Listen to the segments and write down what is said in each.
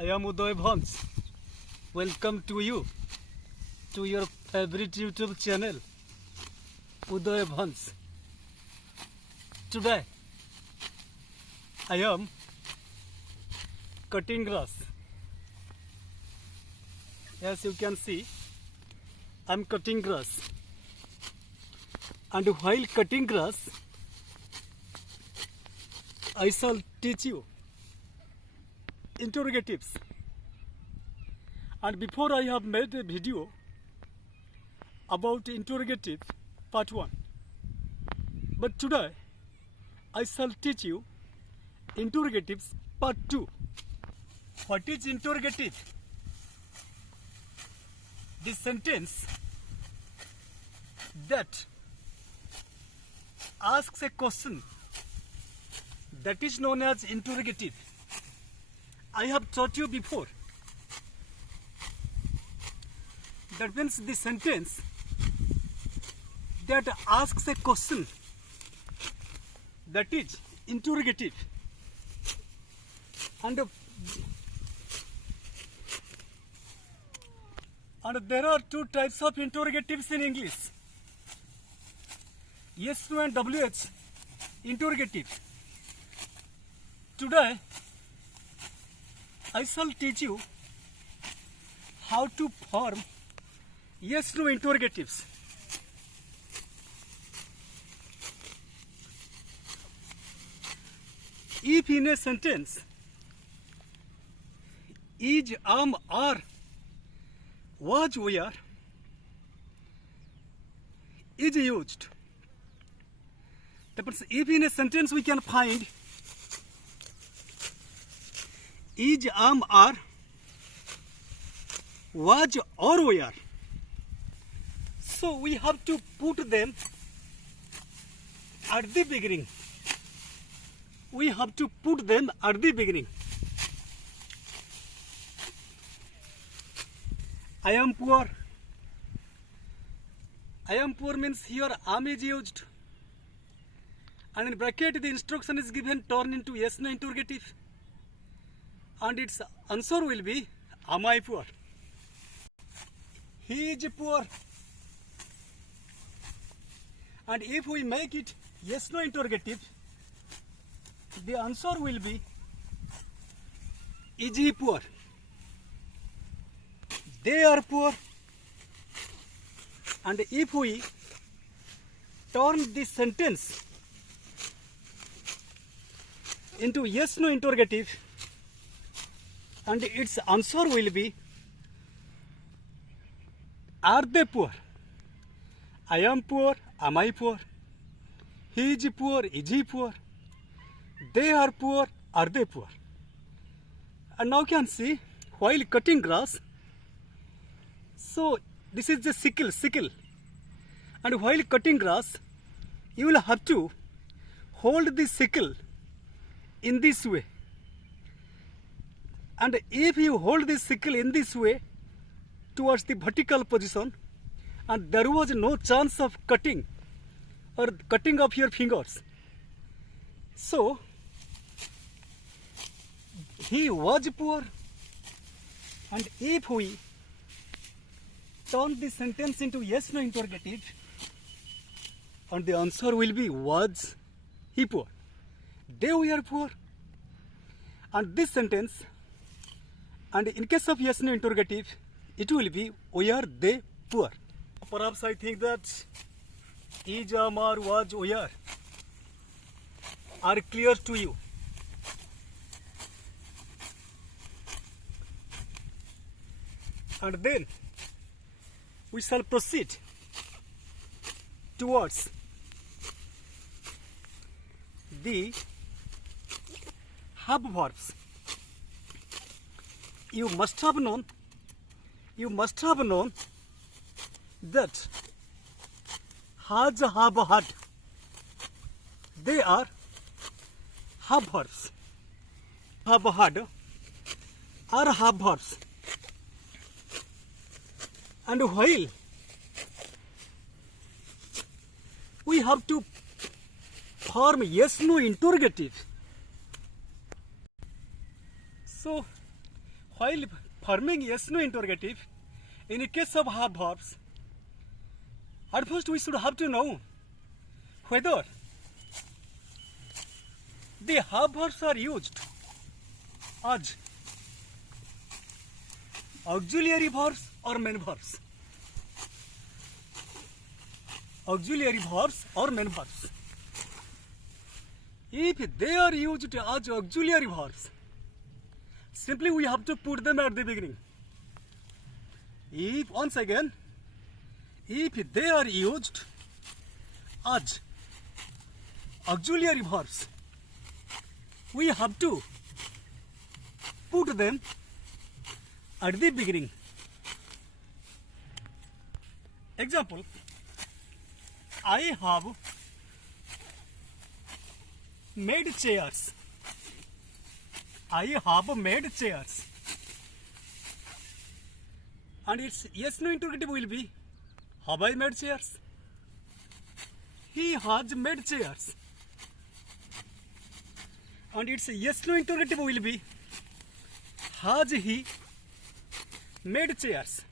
I am Uday Bhans. Welcome to you to your favorite YouTube channel, Uday Bhans. Today, I am cutting grass. As you can see, I am cutting grass. And while cutting grass, I shall teach you interrogatives. And before I have made a video about interrogative part 1. But today I shall teach you interrogatives part 2. What is interrogative? The sentence that asks a question that is known as interrogative. I have taught you before. That means the sentence that asks a question that is interrogative. And there are two types of interrogatives in English. Yes, no and WH interrogative. Today, I shall teach you how to form yes-no interrogatives. If in a sentence, is, am, are, was, were is used. That means if in a sentence we can find is, am, are, was or were, so we have to put them at the beginning. We have to put them at the beginning. I am poor. I am poor means here am is used. And in bracket the instruction is given turn into yes no interrogative. And its answer will be am I poor? He is poor. And if we make it yes no interrogative, the answer will be is he poor? They are poor. And if we turn this sentence into yes no interrogative, and its answer will be are they poor? I am poor. Am I poor? He is poor. Is he poor? They are poor. Are they poor? And now you can see while cutting grass, so this is the sickle. And while cutting grass, you will have to hold the sickle in this way. And if you hold this sickle in this way towards the vertical position, and there was no chance of cutting or cutting off your fingers, so he was poor. And if we turn this sentence into yes no interrogative, and the answer will be was he poor? They were poor. And this sentence, and in case of yes no interrogative, it will be were they poor? Perhaps I think that is, am, are, was, were are clear to you. And then we shall proceed towards the have verbs. You must have known that has, have, had, they are have verbs. Have, had are have verbs. And while we have to form yes no interrogative, so while forming yes no interrogative, in case of have verbs, at first we should have to know whether the have verbs are used as auxiliary verbs or main verbs. Auxiliary verbs or main verbs. If they are used as auxiliary verbs, simply we have to put them at the beginning. If they are used as auxiliary verbs, we have to put them at the beginning. Example, I have made chairs. I have made chairs. And its yes no interrogative will be, have I made chairs? He has made chairs. And its yes no interrogative will be, has he made chairs?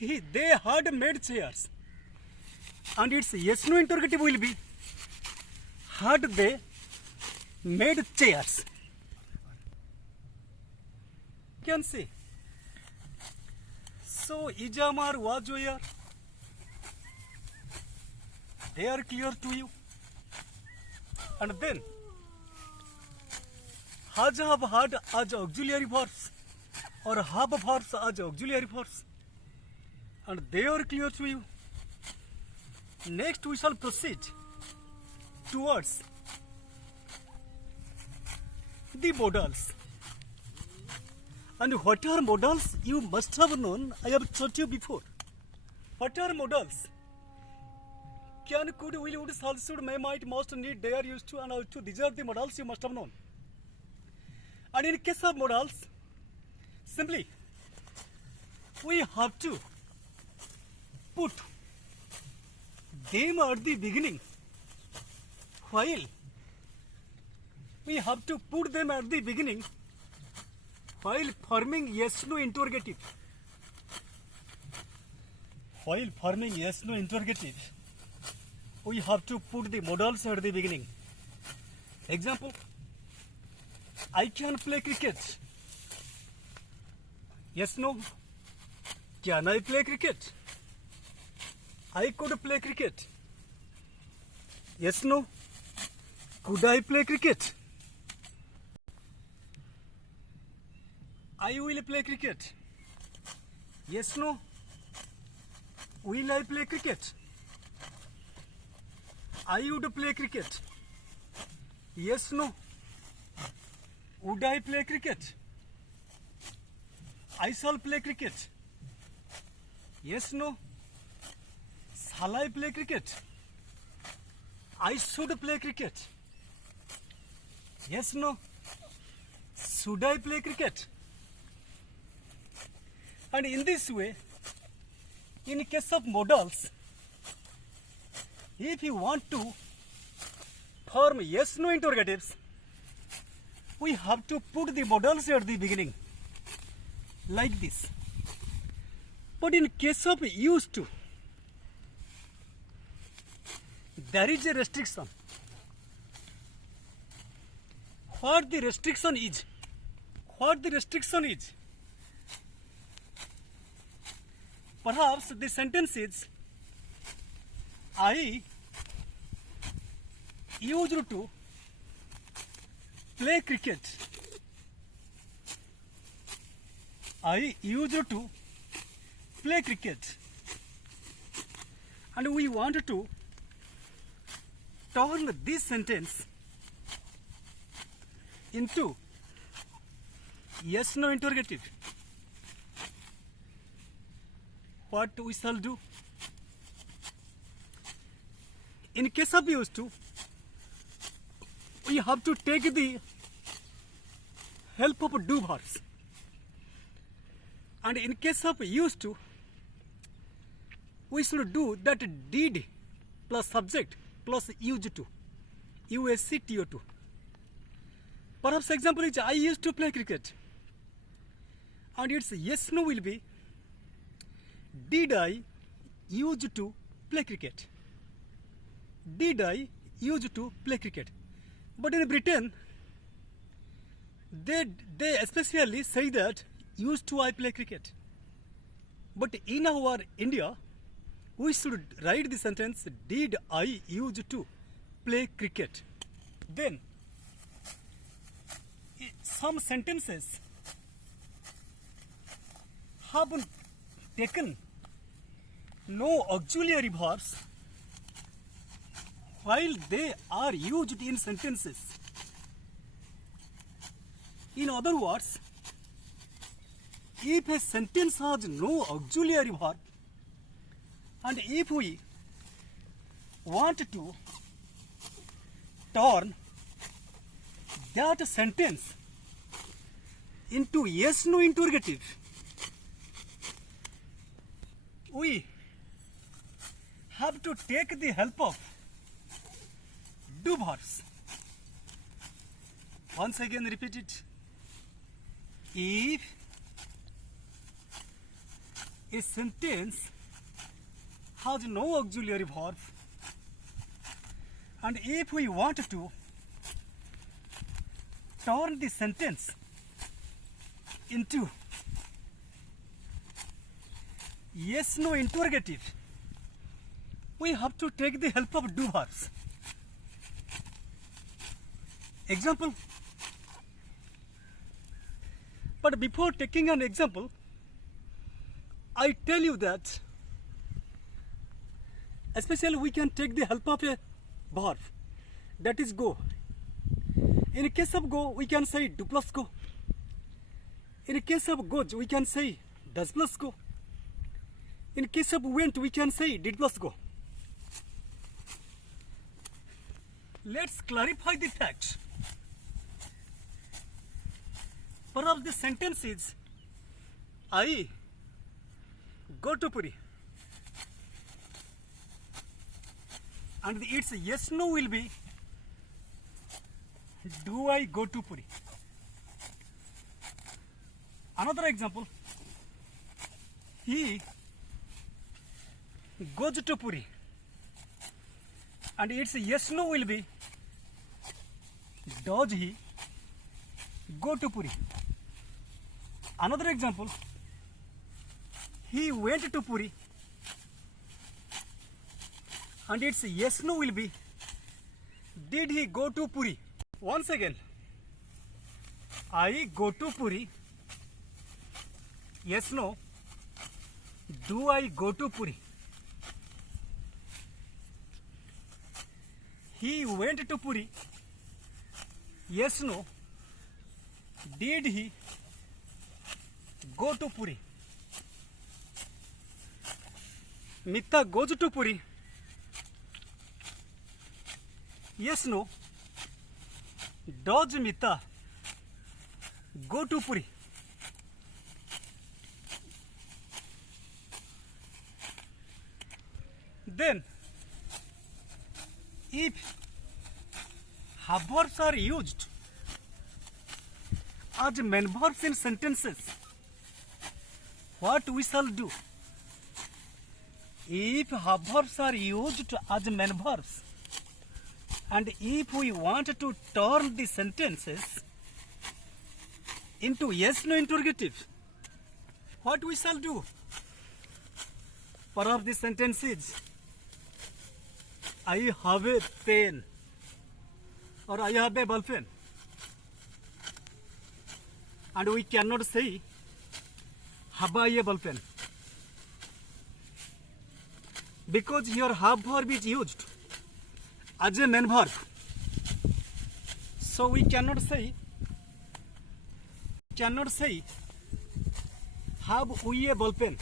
They had made chairs. And its yes no interrogative will be, had they made chairs? You can see. So Ijamar was where? They are clear to you. And then has have had as auxiliary verbs or have verbs as auxiliary verbs, and they are clear to you. Next we shall proceed towards the modals. And what are modals? You must have known, I have taught you before. What are modals? Can, could, will, would, shall, should, may, might, must, need, dare, used to, and ought to. These are the modals you must have known. And in case of modals, simply we have to put them at the beginning, while we have to put them at the beginning while forming yes no interrogative. While forming yes no interrogative, we have to put the modals at the beginning. Example, I can play cricket. Yes, no. Can I play cricket? I could play cricket. Yes, no. Could I play cricket? I will play cricket. Yes, no. Will I play cricket? I would play cricket. Yes, no. Would I play cricket? I shall play cricket. Yes, no. Shall I play cricket? I should play cricket. Yes, no. Should I play cricket? And in this way, in case of modals, if you want to form yes no interrogatives, we have to put the modals at the beginning, like this. But in case of used to, there is a restriction. What the restriction is? What the restriction is? Perhaps the sentence is, I used to play cricket. I used to play cricket. And we want to turn this sentence into yes no interrogative. What we shall do? In case of used to, we have to take the help of do verbs. And in case of used to, we should do that did plus subject plus used to, USCTO2. Perhaps example is I used to play cricket. And its yes no will be did I used to play cricket? Did I used to play cricket? But in Britain, they especially say that used to I play cricket. But in our India, we should write the sentence did I used to play cricket. Then some sentences have taken no auxiliary verbs while they are used in sentences. In other words, if a sentence has no auxiliary verb and if we want to turn that sentence into yes no interrogative, we have to take the help of do verbs. Once again repeat it. If a sentence has no auxiliary verb and if we want to turn the sentence into yes no interrogative, we have to take the help of do verbs. Example. But before taking an example, I tell you that especially we can take the help of a verb, that is go. In case of go, we can say do plus go. In case of goes, we can say does plus go. In case of went, we can say did plus go. Let's clarify the fact. Perhaps the sentence is I go to Puri, and its yes no will be do I go to Puri. Another example, he goes to Puri, and its yes no will be does he go to Puri. Another example, he went to Puri, and its yes no will be did he go to Puri. Once again, I go to Puri, yes no, do I go to Puri. He went to Puri, yes no, did he go to Puri. Mita goes to Puri, yes no, does Mita go to Puri. Then if have verbs are used as main verbs in sentences, what we shall do? If have verbs are used as main verbs and if we want to turn the sentences into yes no interrogative, what we shall do? Perhaps the sentence is I have a pen or I have a ball pen, and we cannot say have I a ball pen because here have verb is used as a main verb, so we cannot say have we a ball pen.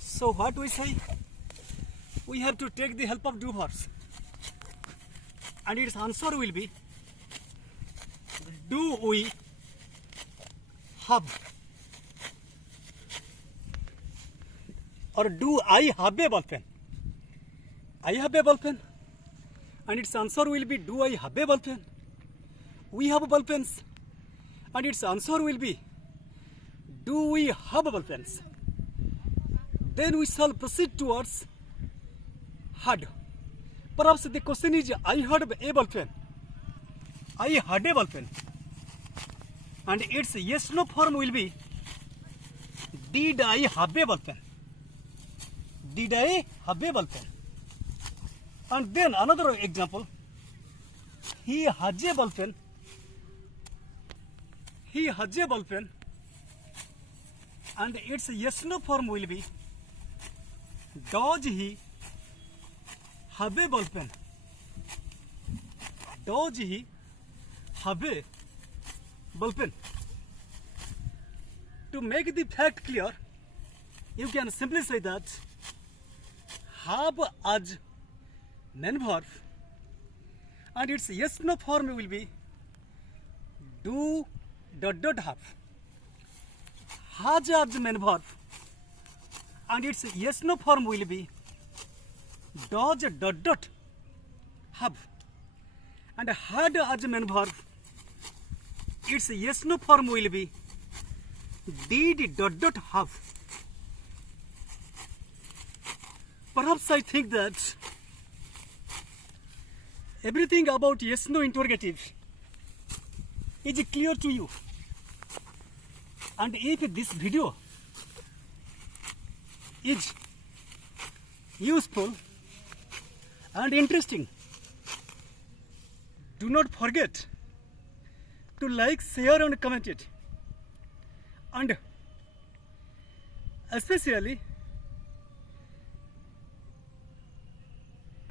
So what we say? We have to take the help of do verbs, and its answer will be do we have or do I have a ball pen. I have a ball pen, and its answer will be do I have a ball pen. we have ball pens? And its answer will be, do we have ball pens? Then we shall proceed towards had. Perhaps the question is, I had a ball pen. I had a ball pen. And its yes no form will be, did I have a ball pen? Did I have a ball pen? And then another example, he has a ball pen. He has a ball pen. And its yes no form will be, does he have a ball pen? Does he have a ball pen? To make the fact clear, you can simply say that have as main verb, and its yes no form will be do ... have. Has as main verb, and its yes no form will be does ... have. And had as main verb, its yes no form will be did ... have. Perhaps I think that everything about yes no interrogative is clear to you. And if this video is useful and interesting, do not forget to like, share and comment it. And especially,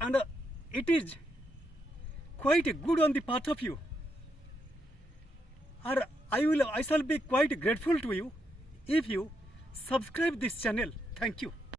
and it is quite good on the part of you, or I shall be quite grateful to you if you subscribe this channel. Thank you.